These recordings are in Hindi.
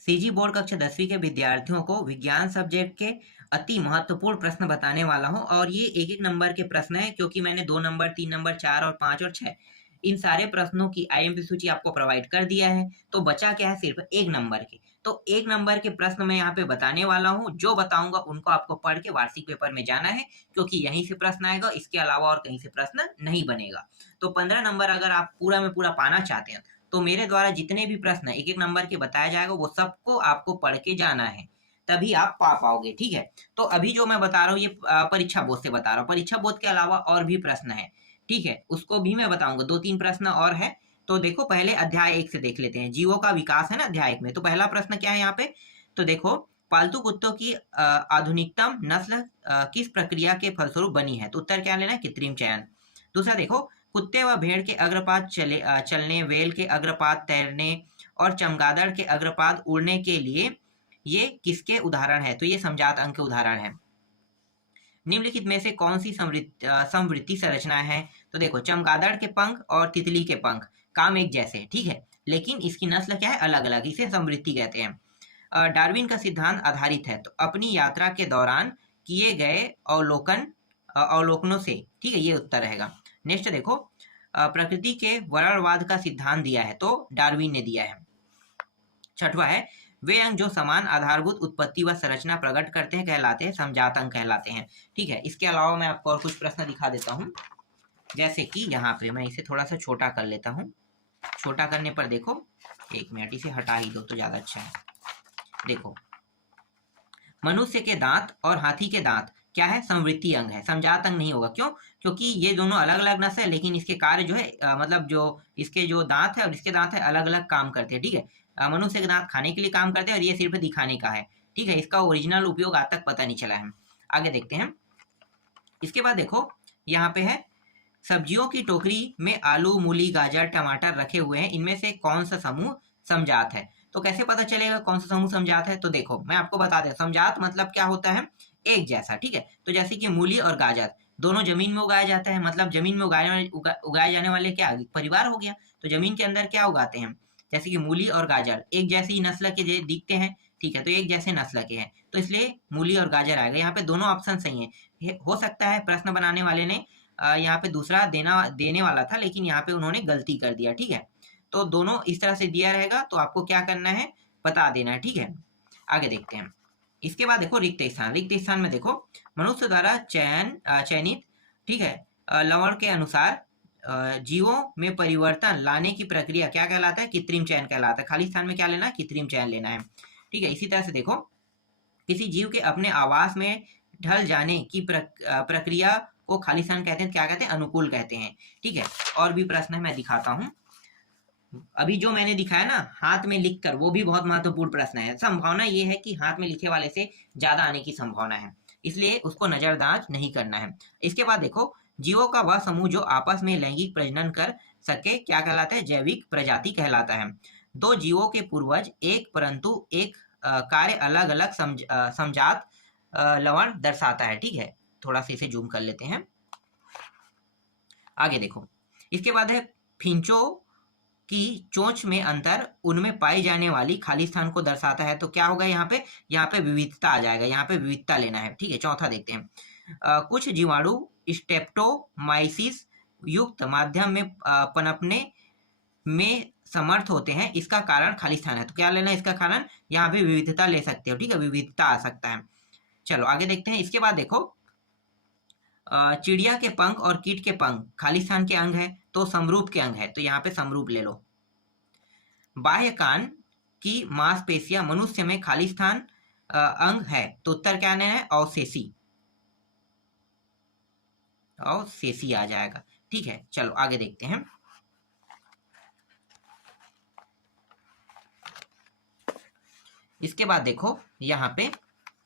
सीजी बोर्ड कक्षा 10वीं के विद्यार्थियों को विज्ञान सब्जेक्ट के अति महत्वपूर्ण प्रश्न बताने वाला हूं और ये एक एक नंबर के प्रश्न है, क्योंकि मैंने 2 नंबर, 3 नंबर, 4 और 5 और 6 इन सारे प्रश्नों की आईएमपी सूची आपको प्रोवाइड कर दिया है। तो बचा क्या है, सिर्फ 1 नंबर के। तो 1 नंबर के प्रश्न मैं यहाँ पे बताने वाला हूँ। जो बताऊंगा उनको आपको पढ़ के वार्षिक पेपर में जाना है, क्योंकि यहीं से प्रश्न आएगा, इसके अलावा और कहीं से प्रश्न नहीं बनेगा। तो 15 नंबर अगर आप पूरा में पूरा पाना चाहते हैं तो मेरे द्वारा जितने भी प्रश्न एक एक नंबर के बताया जाएगा वो सबको आपको पढ़ के जाना है, तभी आप पा पाओगे। ठीक है। तो अभी जो मैं बता रहा हूँ ये परीक्षा बोध से बता रहा हूँ। परीक्षा बोध के अलावा और भी प्रश्न है, ठीक है, उसको भी मैं बताऊंगा। 2-3 प्रश्न और है। तो देखो पहले अध्याय 1 से देख लेते हैं। जीवों का विकास है ना अध्याय 1 में। तो पहला प्रश्न क्या है यहाँ पे, तो देखो, पालतू कुत्तों की आधुनिकतम नस्ल किस प्रक्रिया के फलस्वरूप बनी है? तो उत्तर क्या लेना है, कृत्रिम चयन। दूसरा देखो, कुत्ते व भेड़ के अग्रपात चलने, वेल के अग्रपात तैरने और चमगादड़ के अग्रपात उड़ने के लिए ये किसके उदाहरण है? तो ये समजात अंग के उदाहरण है। निम्नलिखित में से कौन सी समवृत्ति संरचना है? तो देखो, चमगादड़ के पंख और तितली के पंख काम एक जैसे, ठीक है, लेकिन इसकी नस्ल क्या है, अलग अलग, इसे समवृत्ति कहते हैं। डार्विन का सिद्धांत आधारित है। तो अपनी यात्रा के दौरान किए गए अवलोकनों से, ठीक है, ये उत्तर रहेगा। नेक्स्ट देखो, प्रकृति के वर्णवाद का सिद्धांत दिया है, तो डार्विन ने दिया है। छठवा है, वे अंग जो समान आधारभूत उत्पत्ति व संरचना प्रकट करते हैं कहलाते हैं समजात अंग कहलाते हैं। ठीक है। इसके अलावा मैं आपको और कुछ प्रश्न दिखा देता हूँ, जैसे कि यहाँ पे मैं इसे थोड़ा सा छोटा कर लेता हूँ। छोटा करने पर देखो, 1 मिनट, इसे हटा ही दो तो ज्यादा अच्छा है। देखो, मनुष्य के दांत और हाथी के दांत क्या है, समवृत्ति अंग है, समजात अंग नहीं होगा। क्यों? क्योंकि ये दोनों अलग अलग नस है, लेकिन इसके कार्य जो है मतलब जो इसके जो दांत है और इसके दांत है अलग अलग काम करते हैं। ठीक है। मनुष्य के दांत खाने के लिए काम करते हैं और ये सिर्फ दिखाने का है। ठीक है। इसका ओरिजिनल उपयोग आज तक पता नहीं चला है। आगे देखते हैं। इसके बाद देखो, यहाँ पे है, सब्जियों की टोकरी में आलू, मूली, गाजर, टमाटर रखे हुए हैं, इनमें से कौन सा समूह समजात है? तो कैसे पता चलेगा कौन सा समूह समजात है? तो देखो मैं आपको बता दें, समजात मतलब क्या होता है, एक जैसा। ठीक है। तो जैसे कि मूली और गाजर दोनों जमीन में उगाया जाता है, मतलब जमीन में उगाए जाने वाले क्या, परिवार हो गया। तो जमीन के अंदर क्या उगाते हैं, जैसे कि मूली और गाजर एक जैसी नस्ल के दिखते हैं। ठीक है। तो एक जैसे नस्ल के हैं, तो इसलिए मूली और गाजर आएगा। यहाँ पे दोनों ऑप्शन सही है। हो सकता है प्रश्न बनाने वाले ने यहाँ पे दूसरा देने वाला था, लेकिन यहाँ पे उन्होंने गलती कर दिया। ठीक है। तो दोनों इस तरह से दिया रहेगा, तो आपको क्या करना है, बता देना है। ठीक है। आगे देखते हैं। इसके बाद देखो, रिक्त स्थान। रिक्त स्थान में देखो, मनुष्य द्वारा चयनित, ठीक है, लवण के अनुसार जीवों में परिवर्तन लाने की प्रक्रिया क्या कहलाता है, कृत्रिम चयन कहलाता है। खाली स्थान में क्या लेना है, कृत्रिम चयन लेना है। ठीक है। इसी तरह से देखो, किसी जीव के अपने आवास में ढल जाने की प्रक्रिया को खाली स्थान कहते हैं, क्या कहते हैं, अनुकूल कहते हैं। ठीक है। और भी प्रश्न है, मैं दिखाता हूँ। अभी जो मैंने दिखाया ना हाथ में लिखकर, वो भी बहुत महत्वपूर्ण प्रश्न है। संभावना ये है कि हाथ में लिखे वाले से ज्यादा आने की संभावना है, इसलिए उसको नजरअंदाज नहीं करना है। इसके बाद देखो, जीवों का वह समूह जो आपस में लैंगिक प्रजनन कर सके क्या कहलाता है, जैविक प्रजाति कहलाता है। दो जीवों के पूर्वज एक परंतु एक कार्य अलग अलग समजात लवण दर्शाता है। ठीक है। थोड़ा सा इसे जूम कर लेते हैं। आगे देखो, इसके बाद है, फिंचो की चोंच में अंतर उनमें पाई जाने वाली खाली स्थान को दर्शाता है। तो क्या होगा यहाँ पे विविधता आ जाएगा। यहाँ पे विविधता लेना है। ठीक है। चौथा देखते हैं। कुछ जीवाणु स्टेप्टोमाइसिस युक्त माध्यम में पनपने में समर्थ होते हैं, इसका कारण खाली स्थान है। तो क्या लेना है इसका कारण, यहाँ पे विविधता ले सकते हो। ठीक है। विविधता आ सकता है। चलो आगे देखते हैं। इसके बाद देखो, चिड़िया के पंख और कीट के पंख खाली स्थान के अंग है, तो समरूप के अंग है, तो यहाँ पे समरूप ले लो। बाह्य कान की मांसपेशियां मनुष्य में खाली स्थान अंग है, तो उत्तर क्या लेना है, अवशेषी। अवशेषी आ जाएगा। ठीक है। चलो आगे देखते हैं। इसके बाद देखो, यहाँ पे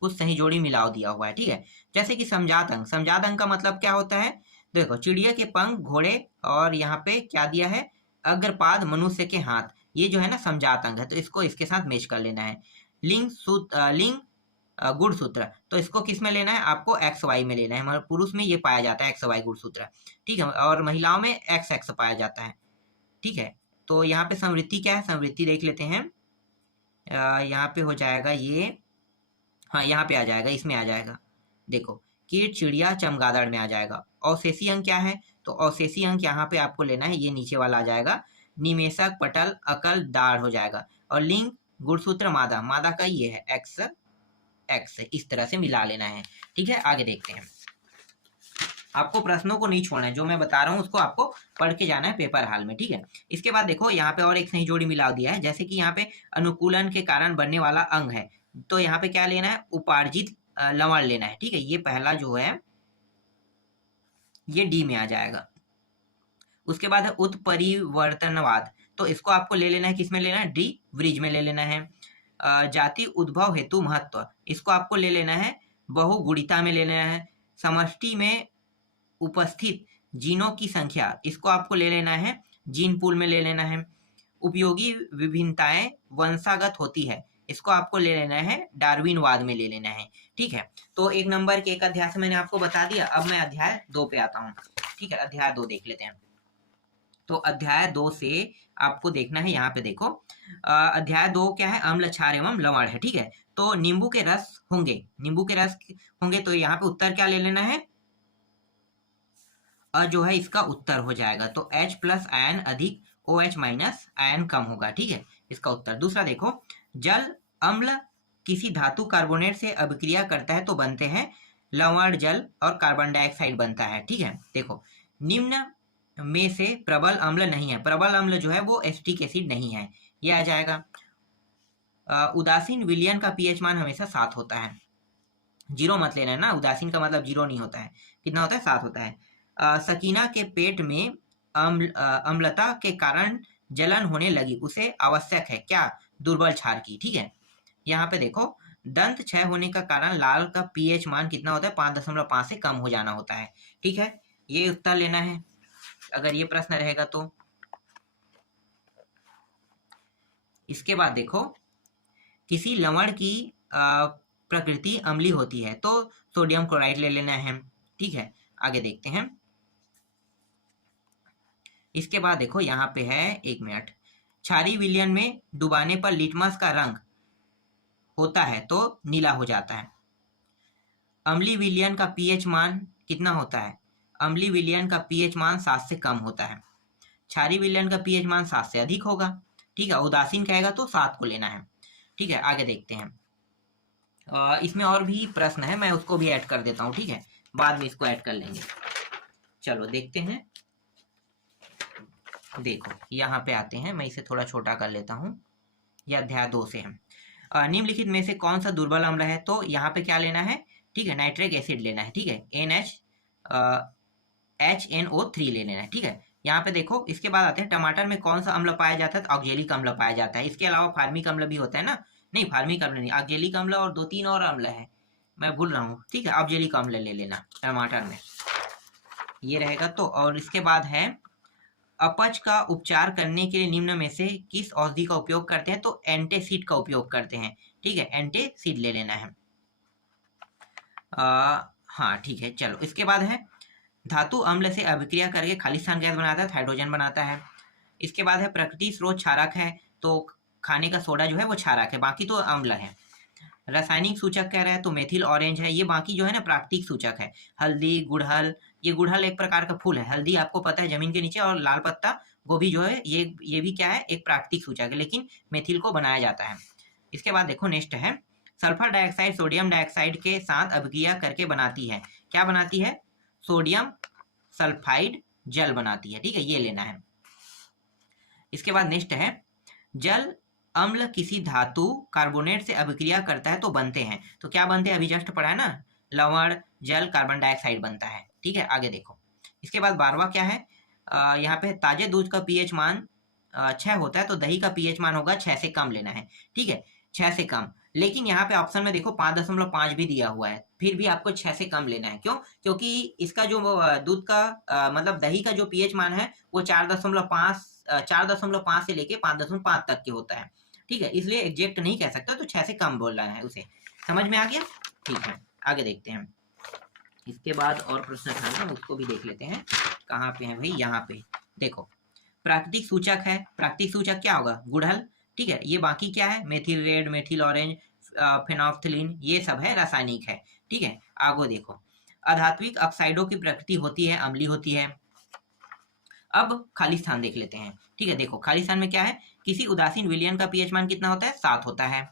कुछ सही जोड़ी मिलाव दिया हुआ है। ठीक है। जैसे कि समजात अंग। समजात अंग का मतलब क्या होता है, देखो, चिड़िया के पंख, घोड़े, और यहाँ पे क्या दिया है, अग्रपाद, मनुष्य के हाथ, ये जो है ना समजात अंग है, तो इसको इसके साथ मैच कर लेना है। लिंग गुणसूत्र, तो इसको किस में लेना है, आपको एक्स वाई में लेना है। मतलब पुरुष में ये पाया जाता है एक्स वाई गुणसूत्र। ठीक है। और महिलाओं में एक्स एक्स पाया जाता है। ठीक है। तो यहाँ पे समवृत्ति क्या है, समवृत्ति देख लेते हैं। यहाँ पे हो जाएगा ये, हाँ यहाँ पे आ जाएगा, इसमें आ जाएगा। देखो कीट चिड़िया चमगादड़ में आ जाएगा। अवशेषी अंक क्या है, तो अवशेषी अंक यहाँ पे आपको लेना है, ये नीचे वाला आ जाएगा। निमेषक पटल अकल दाढ़ हो जाएगा। और लिंग गुणसूत्र मादा, मादा का ये है एक्स, एक्स इस तरह से मिला लेना है। ठीक है, आगे देखते हैं। आपको प्रश्नों को नहीं छोड़ना है, जो मैं बता रहा हूँ उसको आपको पढ़ के जाना है पेपर हाल में। ठीक है, इसके बाद देखो यहाँ पे और एक सही जोड़ी मिला दिया है, जैसे कि यहाँ पे अनुकूलन के कारण बनने वाला अंग है, तो यहाँ पे क्या लेना है, उपार्जित लवण लेना है। ठीक है, ये पहला जो है ये डी में आ जाएगा। उसके बाद है उत्परिवर्तनवाद, तो इसको आपको ले लेना है, किस में लेना है, डी वृज में ले लेना है। जाति उद्भव हेतु महत्व, इसको आपको ले लेना है बहुगुणिता में ले लेना है। समष्टि में उपस्थित जीनों की संख्या, इसको आपको ले लेना है जीन पूल में ले लेना है। उपयोगी विभिन्नताएं वंशागत होती है, इसको आपको ले लेना है डार्विनवाद में ले लेना है। ठीक है, तो एक नंबर के एक अध्याय से मैंने आपको बता दिया। अब मैं अध्याय 2 पे आता हूँ। ठीक है, अध्याय 2 देख लेते हैं। तो अध्याय 2 से आपको देखना है, यहाँ पे देखो अध्याय 2 क्या है, अम्ल क्षार एवं लवण है। ठीक है, तो नींबू के रस होंगे, नींबू के रस होंगे, तो यहाँ पे उत्तर क्या ले लेना है, जो है इसका उत्तर हो जाएगा, तो H प्लस आयन अधिक OH माइनस आयन कम होगा। ठीक है, इसका उत्तर। दूसरा देखो, जल अम्ल किसी धातु कार्बोनेट से अभिक्रिया करता है तो बनते हैं लवण जल और कार्बन डाइऑक्साइड बनता है। ठीक है, देखो निम्न में से प्रबल अम्ल नहीं है, प्रबल अम्ल जो है वो एसिटिक एसिड नहीं है, ये आ जाएगा। उदासीन विलयन का पीएच मान हमेशा 7 होता है, 0 मत लेना है ना, उदासीन का मतलब 0 नहीं होता है, कितना होता है, 7 होता है। सकीना के पेट में अम्लता के कारण जलन होने लगी, उसे आवश्यक है क्या, दुर्बल क्षार की। ठीक है, यहाँ पे देखो दंत क्षय होने का कारण लाल का पीएच मान कितना होता है, 5.5 से कम हो जाना होता है। ठीक है, ये उत्तर लेना है अगर ये प्रश्न रहेगा तो। इसके बाद देखो, किसी लवण की प्रकृति अम्लीय होती है तो सोडियम क्लोराइड ले लेना है। ठीक है, आगे देखते हैं। इसके बाद देखो यहाँ पे है, एक मिनट, क्षारीय विलयन में डुबाने पर लिटमस का रंग होता है तो नीला हो जाता है। अम्लीय विलयन का पीएच मान कितना होता है, अम्लीय विलयन का पीएच मान 7 से कम होता है। क्षारीय विलयन का पीएच मान 7 से अधिक होगा। ठीक है, उदासीन कहेगा तो 7 को लेना है। ठीक है, आगे देखते हैं। इसमें और भी प्रश्न है, मैं उसको भी ऐड कर देता हूँ। ठीक है, बाद में इसको ऐड कर लेंगे। चलो देखते हैं। देखो यहाँ पे आते हैं, मैं इसे थोड़ा छोटा कर लेता हूँ, यह अध्याय 2 से है। निम्नलिखित में से कौन सा दुर्बल अम्ल है, तो यहाँ पे क्या लेना है, ठीक है, नाइट्रिक एसिड लेना है। ठीक है, HNO3 ले लेना है। ठीक है, यहाँ पे देखो, इसके बाद आते हैं टमाटर में कौन सा अम्ल पाया जाता है, तो ऑक्जेलिक अम्ल पाया जाता है। इसके अलावा फार्मिक अम्ल भी होता है ना, नहीं फार्मिक अम्ल नहीं, ऑक्जेलिक अम्ल और 2-3 और अम्ल है, मैं भूल रहा हूँ। ठीक है, ऑक्जेलिक अम्ल ले लेना टमाटर में, ये रहेगा। तो और इसके बाद है, अपच का उपचार करने के लिए निम्न में से किस औषधि का उपयोग करते हैं, तो एंटासिड का उपयोग करते हैं। ठीक है, एंटासिड ले लेना है। हाँ ठीक है, चलो इसके बाद है, धातु अम्ल से अभिक्रिया करके खालिस्तान गैस बनाता है, हाइड्रोजन बनाता है। इसके बाद है, प्रकृति स्रोत क्षारक है, तो खाने का सोडा जो है वो क्षारक है, बाकी तो अम्ल है। रासायनिक सूचक कह रहा है तो मेथिल ऑरेंज है, ये बाकी जो है ना प्राकृतिक सूचक है। हल्दी, गुड़हल, ये गुड़हल एक प्रकार का फूल है, हल्दी आपको पता है जमीन के नीचे, और लाल पत्ता गोभी जो है ये भी क्या है, एक प्राकृतिक सूचक है, लेकिन मेथिल को बनाया जाता है। इसके बाद देखो नेक्स्ट है, सल्फर डाइऑक्साइड सोडियम डाइऑक्साइड के साथ अभिक्रिया करके बनाती है, क्या बनाती है, सोडियम सल्फाइड जल बनाती है। ठीक है, ये लेना है। इसके बाद नेक्स्ट है, जल अम्ल किसी धातु कार्बोनेट से अभिक्रिया करता है तो बनते हैं, तो क्या बनते हैं, अभी जस्ट पढ़ा है ना, लवण जल कार्बन डाइऑक्साइड बनता है। ठीक है, आगे देखो। इसके बाद 12वां क्या है, यहाँ पे ताजे दूध का पीएच मान 6 होता है तो दही का पीएच मान होगा 6 से कम लेना है। ठीक है, 6 से कम, लेकिन यहाँ पे ऑप्शन में देखो 5.5 भी दिया हुआ है, फिर भी आपको 6 से कम लेना है। क्यों, क्योंकि इसका जो दूध का मतलब दही का जो पीएच मान है वो 4.5 से लेके 5.5 तक के होता है। ठीक है, इसलिए एग्जैक्ट नहीं कह सकता, तो 6 से कम बोल रहा है उसे, समझ में आ गया। ठीक है, आगे देखते हैं। इसके बाद और प्रश्न था ना, उसको भी देख लेते हैं, कहाँ पे है भाई, यहाँ पे देखो। प्राकृतिक सूचक है, प्राकृतिक सूचक क्या होगा, गुड़हल, ठीक है। ये बाकी क्या है, मेथिल रेड, मेथिल ऑरेंज, फेनोल्फथलीन, ये सब है रासायनिक है। ठीक है, आगे देखो, अधात्विक ऑक्साइडों की प्रकृति होती है अम्लीय होती है। अब खाली स्थान देख लेते हैं। ठीक है, देखो खाली स्थान में क्या है, किसी उदासीन विलयन का पीएच मान कितना होता है, 7 होता है।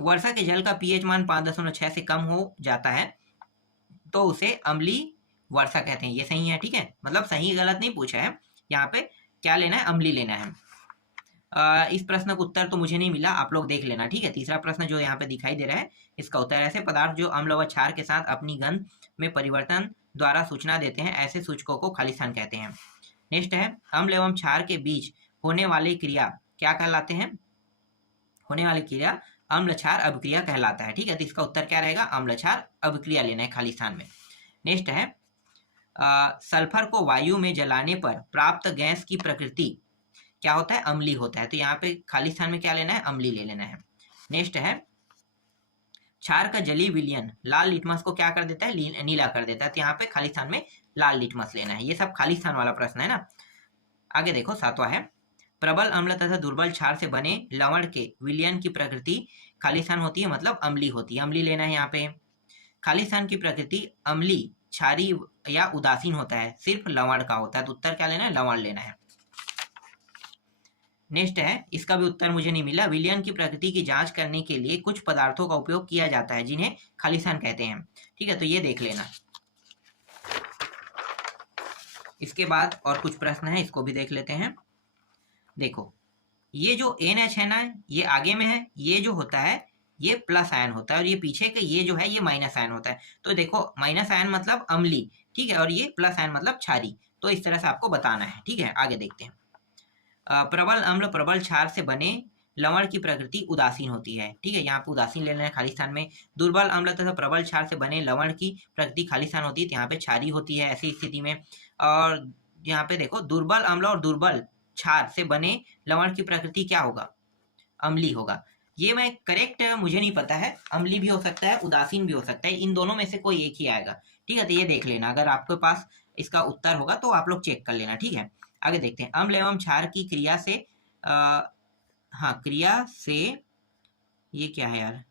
वर्षा के जल का पीएच मान 5.6 से कम हो जाता है तो उसे अम्लीय वर्षा कहते हैं। ये सही है, ठीक है, मतलब सही गलत नहीं पूछा है, यहाँ पे क्या लेना है, अम्लीय लेना है। इस प्रश्न का उत्तर तो मुझे नहीं मिला, आप लोग देख लेना। ठीक है, तीसरा प्रश्न जो यहाँ पे दिखाई दे रहा है, इसका उत्तर, ऐसे पदार्थ जो अम्ल व क्षार के साथ अपनी गंध में परिवर्तन द्वारा सूचना देते हैं, ऐसे सूचकों को खाली स्थान कहते हैं। नेक्स्ट है, अम्ल एवं क्षार के बीच होने वाली क्रिया क्या कहलाते हैं, होने वाली क्रिया अम्ल क्षार अभिक्रिया कहलाता है। ठीक है, तो इसका उत्तर क्या रहेगा, अम्ल क्षार अभिक्रिया लेना है खाली स्थान में। नेक्स्ट है, सल्फर को वायु में जलाने पर प्राप्त गैस की प्रकृति क्या होता है, अम्लीय होता है। तो यहाँ पे खाली स्थान में क्या लेना है, अम्लीय ले लेना है। नेक्स्ट है, क्षार का जलीय विलयन लाल लिटमस को क्या कर देता है, नीला कर देता है। तो यहाँ पे खाली स्थान में लाल लिटमस लेना है। ये सब खाली स्थान वाला प्रश्न है ना। आगे देखो, 7वां है, प्रबल अम्ल तथा दुर्बल क्षार से बने लवण के विलयन की प्रकृति खाली स्थान होती है, मतलब अम्लीय होती है। अम्लीय लेना है यहाँ पे। खाली स्थान की प्रकृति अम्लीय, क्षारीय या उदासीन होता है, सिर्फ लवण का होता है। तो उत्तर क्या लेना है, लवण लेना है। नेक्स्ट है, इसका भी उत्तर मुझे नहीं मिला, विलयन की प्रकृति की जांच करने के लिए कुछ पदार्थों का उपयोग किया जाता है जिन्हें खाली स्थान कहते हैं। ठीक है, तो ये देख लेना। इसके बाद और कुछ प्रश्न है, इसको भी देख लेते हैं। देखो, ये जो NH है ना, ये आगे में है, ये जो होता है ये प्लस आयन होता है, और ये पीछे के ये जो है ये माइनस आयन होता है। तो देखो, माइनस आयन मतलब अम्लीय, ठीक है, और ये प्लस आयन मतलब क्षारीय। तो इस तरह से आपको बताना है। ठीक है, आगे देखते हैं। प्रबल अम्ल प्रबल क्षार से बने लवण की प्रकृति उदासीन होती है। ठीक है, यहाँ पे उदासीन लेना है खाली स्थान में। दुर्बल अम्ल तथा प्रबल क्षार से बने लवण की प्रकृति खाली स्थान होती है, तो यहाँ पे क्षारीय होती है ऐसी स्थिति में। और यहाँ पे देखो, दुर्बल अम्ल और दुर्बल क्षार से बने लवण की प्रकृति क्या होगा, अम्लीय होगा। ये मैं करेक्ट मुझे नहीं पता है, अम्लीय भी हो सकता है, उदासीन भी हो सकता है, इन दोनों में से कोई एक ही आएगा। ठीक है, तो ये देख लेना, अगर आपके पास इसका उत्तर होगा तो आप लोग चेक कर लेना। ठीक है, आगे देखते हैं। अम्ल एवं क्षार की क्रिया से हाँ, क्रिया से ये क्या है यार,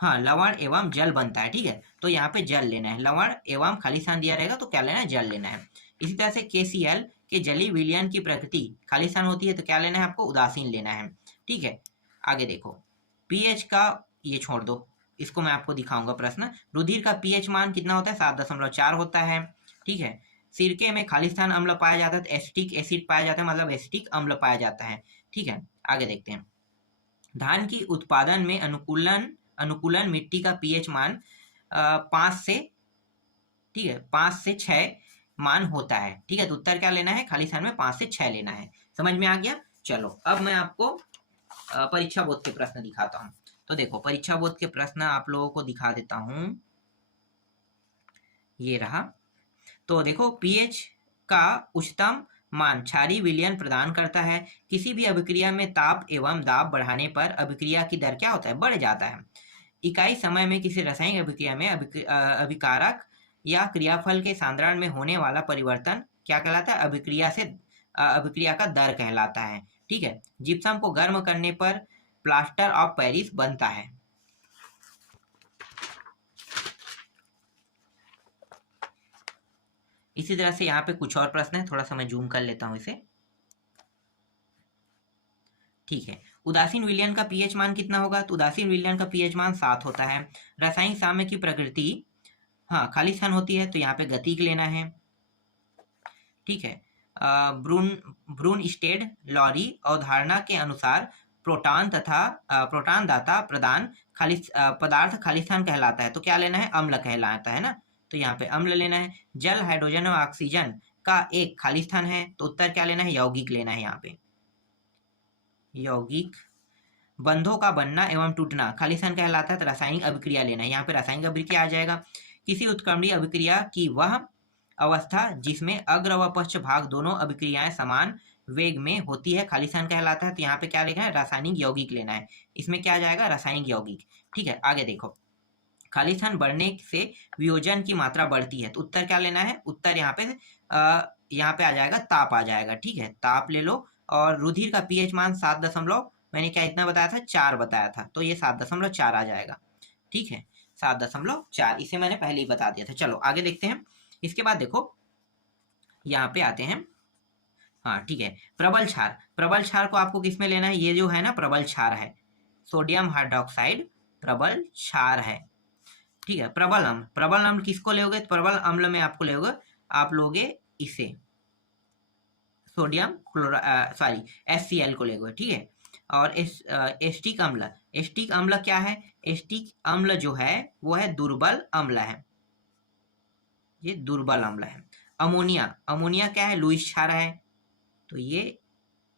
हाँ, लवण एवं जल बनता है। ठीक है, तो यहाँ पे जल लेना है, लवण एवं खाली स्थान दिया रहेगा तो क्या लेना है, जल लेना है। इसी तरह से KCl के जलीय विलयन की प्रकृति खाली स्थान होती है, तो क्या लेना है, आपको उदासीन लेना है। ठीक है, आगे देखो, pH का ये छोड़ दो, इसको मैं आपको दिखाऊंगा प्रश्न। रुधिर का pH मान कितना होता है, 7.4 होता है। ठीक है, सिरके में खाली स्थान अम्ल पाया जाता है, तो एसिटिक एसिड पाया जाता है, मतलब एसिटिक अम्ल पाया जाता है। ठीक है, आगे देखते हैं। धान की उत्पादन में अनुकूलन मिट्टी का pH मान 5 से, ठीक है, 5 से 6 मान होता है। ठीक है, तो उत्तर क्या लेना है, खाली स्थान में 5 से 6 लेना है। समझ में आ गया। चलो, अब मैं आपको परीक्षा बोध के प्रश्न दिखाता हूँ। तो देखो, परीक्षा बोध के प्रश्न आप लोगों को दिखा देता हूँ, ये रहा। तो देखो, pH का उच्चतम मान क्षारीय विलयन प्रदान करता है। किसी भी अभिक्रिया में ताप एवं दाब बढ़ाने पर अभिक्रिया की दर क्या होता है, बढ़ जाता है। इकाई समय में किसी रासायनिक अभिक्रिया में अभिकारक या क्रियाफल के सांद्रण में होने वाला परिवर्तन क्या कहलाता है, अभिक्रिया का दर कहलाता है। ठीक है, जिप्सम को गर्म करने पर प्लास्टर ऑफ पेरिस बनता है। इसी तरह से यहाँ पे कुछ और प्रश्न है, थोड़ा सा मैं जूम कर लेता हूँ इसे। ठीक है, उदासीन विलयन का pH मान कितना होगा, तो उदासीन विलयन का pH मान 7 होता है। रासायनिक साम्य की प्रकृति, हाँ, खाली स्थान होती है, तो यहाँ पे गतिक लेना है। ठीक है, ब्रूनस्टेड लॉरी अवधारणा के अनुसार प्रोटॉन दाता प्रदान पदार्थ खाली स्थान कहलाता है, तो क्या लेना है, अम्ल कहलाता है ना। तो यहाँ पे अम्ल लेना है। जल, हाइड्रोजन और ऑक्सीजन का एक खाली स्थान है, तो उत्तर क्या लेना है, यौगिक लेना है। यहाँ पे यौगिक। बंधों का बनना एवं टूटना खाली स्थान कहलाता है, तो रासायनिक अभिक्रिया लेना है। यहाँ पे रासायनिक अभिक्रिया आ जाएगा। किसी उत्क्रमणीय अभिक्रिया की वह अवस्था जिसमें अग्र व पश्च भाग दोनों अभिक्रियाएं समान वेग में होती है, खाली स्थान कहलाता है। तो यहाँ पे क्या लिखा है, रासायनिक यौगिक लेना है। इसमें क्या आ जाएगा, रासायनिक यौगिक। ठीक है, आगे देखो, खाली स्थान बढ़ने से वियोजन की मात्रा बढ़ती है, तो उत्तर क्या लेना है, उत्तर यहाँ पे आ जाएगा ताप आ जाएगा। ठीक है, ताप ले लो, और रुधिर का पीएच मान 7 मैंने क्या इतना बताया था, 4 बताया था, तो ये 7.4 आ जाएगा। ठीक है, 7.4, इसे मैंने पहले ही बता दिया था। चलो आगे देखते हैं। इसके बाद देखो यहाँ पे आते हैं। हाँ ठीक है, प्रबल क्षार। प्रबल क्षार को आपको किस में लेना है, ये जो है ना प्रबल क्षार है, सोडियम हाइड्रोक्साइड प्रबल क्षार है। ठीक है, प्रबल अम्ल, प्रबल अम्ल किसको लोगे, प्रबल अम्ल में आपको लोगे, आप लोगे इसे सोडियम सॉरी HCl को लेगे। ठीक है, और एस्टिक अम्ल, एस्टिक अम्ल क्या है, एस्टिक अम्ल जो है वो है दुर्बल अम्ल है, ये दुर्बल अम्ल है। अमोनिया, अमोनिया क्या है, लुईस क्षार है, तो ये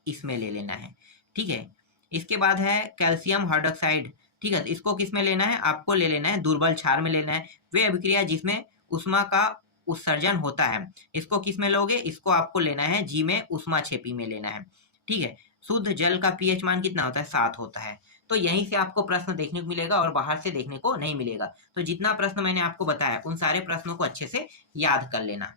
इसमें ले लेना है। ठीक है, इसके बाद है कैल्शियम हाइड्रोक्साइड। ठीक है, इसको किस में लेना है, आपको ले लेना है दुर्बल क्षार में लेना है। वे अभिक्रिया जिसमें उष्मा का उत्सर्जन होता है, इसको किस में लोगे, इसको आपको लेना है जी में उष्मा छेपी में लेना है। ठीक है, शुद्ध जल का पीएच मान कितना होता है, 7 होता है। तो यहीं से आपको प्रश्न देखने को मिलेगा और बाहर से देखने को नहीं मिलेगा। तो जितना प्रश्न मैंने आपको बताया उन सारे प्रश्नों को अच्छे से याद कर लेना।